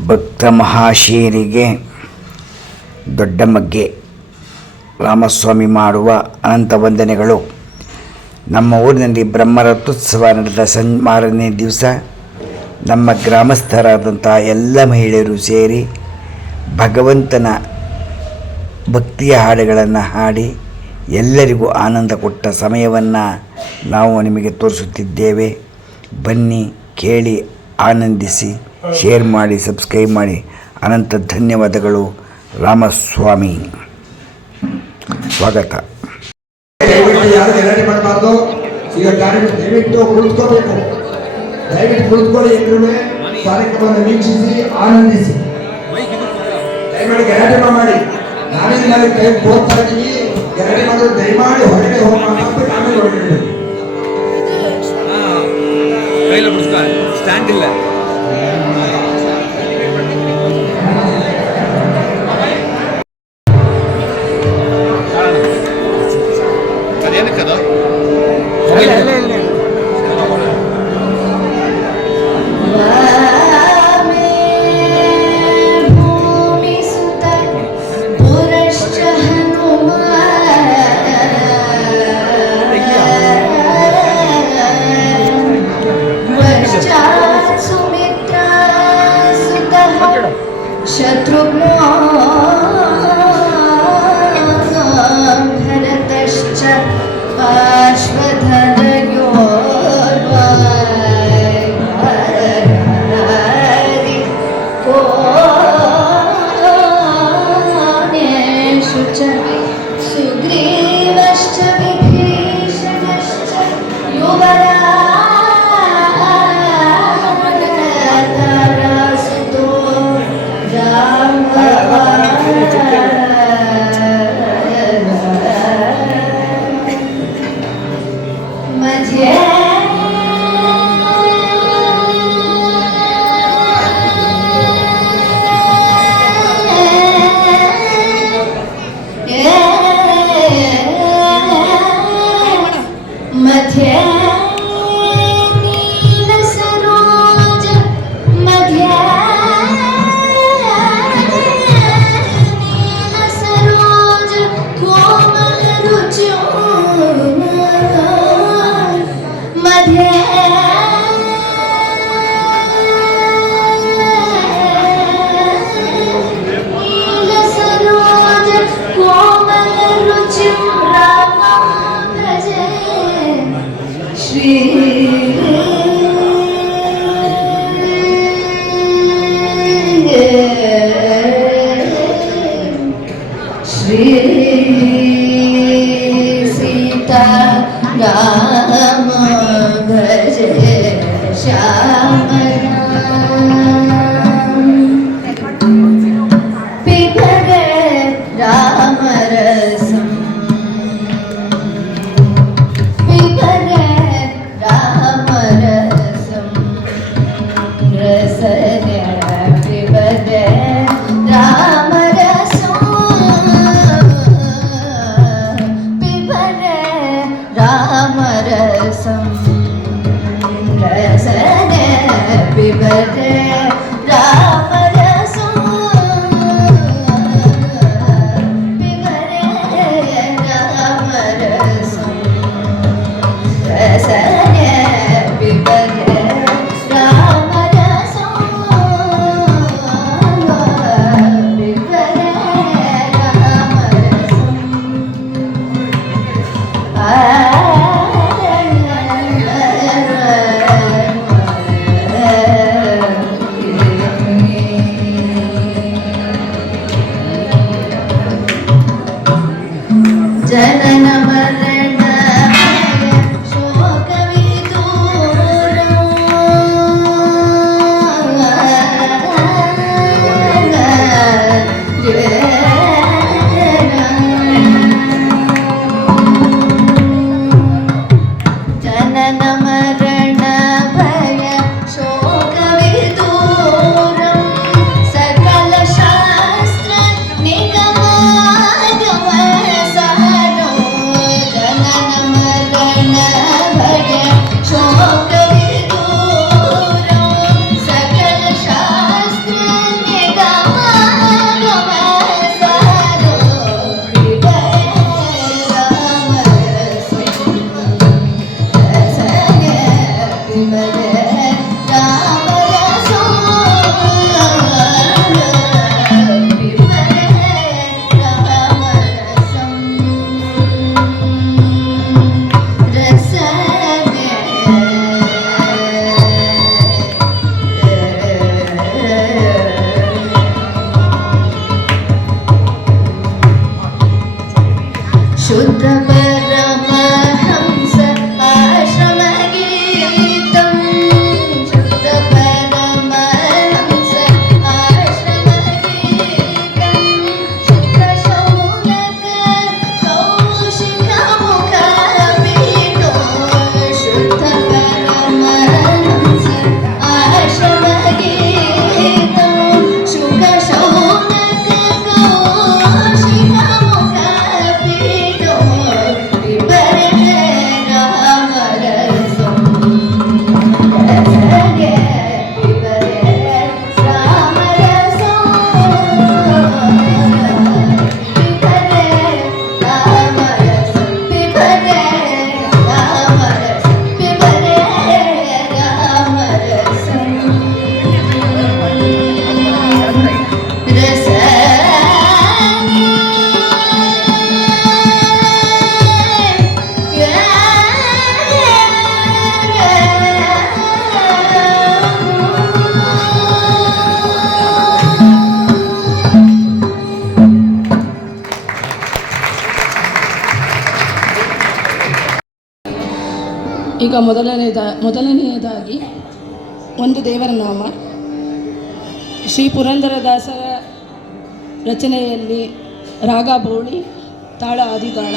ಭಕ್ತ ಮಹಾಶಯರಿಗೆ ದೊಡ್ಡ ಮಗ್ಗೆ. ರಾಮಸ್ವಾಮಿ ಮಾಡುವ ಅನಂತ ವಂದನೆಗಳು. ನಮ್ಮ ಊರಿನಲ್ಲಿ ಬ್ರಹ್ಮರಥೋತ್ಸವ ನಡೆದ ಸಂ ಮಾರನೇ ದಿವಸ ನಮ್ಮ ಗ್ರಾಮಸ್ಥರಾದಂಥ ಎಲ್ಲ ಮಹಿಳೆಯರು ಸೇರಿ ಭಗವಂತನ ಭಕ್ತಿಯ ಹಾಡುಗಳನ್ನು ಹಾಡಿ ಎಲ್ಲರಿಗೂ ಆನಂದ ಕೊಟ್ಟ ಸಮಯವನ್ನು ನಾವು ನಿಮಗೆ ತೋರಿಸುತ್ತಿದ್ದೇವೆ. ಬನ್ನಿ, ಕೇಳಿ, ಆನಂದಿಸಿ. ಶೇರ್ ಮಾಡಿ ಸಬ್ಸ್ಕ್ರೈಬ್ ಮಾಡಿ. ಅನಂತ ಧನ್ಯವಾದಗಳು. ರಾಮಸ್ವಾಮಿ. ಸ್ವಾಗತ. ಮಾಡಬಾರ್ದು ಈಗ ಕಾರ್ಯಕ್ರಮ ದಯವಿಟ್ಟು ಕುಳಿತುಕೋಬೇಕು ದಯವಿಟ್ಟು ಕುಳಿತುಕೊಳ್ಳಿ ಎಲ್ಲರೂ ಕಾರ್ಯಕ್ರಮವನ್ನು ವೀಕ್ಷಿಸಿ ಆನಂದಿಸಿ. ದಯಮಾಡಿ ಗಲಾಟೆ ಮಾಡಿ. ನಾವೇ ನಾವೇ ಕೈ ಹೋಗ್ತಾ ಇದ್ದೀವಿ. ಗಲಾಟೆ ಮಾಡೋದು ದಯಮಾಡಿ ಹೊರಗಡೆ ಹೋಗೋಣ ಅಂತ ಆಮೇಲೆ ಹೊರಗಡೆ ಕೈಲ ಬಿಡಿಸ್ಕೊ ಸ್ಟ್ಯಾಂಡ್ ಇಲ್ಲ. 们结。de and I'm ಈಗ ಮೊದಲನೇದ ಮೊದಲನೆಯದಾಗಿ ಒಂದು ದೇವರ ನಾಮ. ಶ್ರೀ ಪುರಂದರದಾಸರ ರಚನೆಯಲ್ಲಿ ರಾಗ ಬೋಳಿ ತಾಳ ಆದಿತಾಳ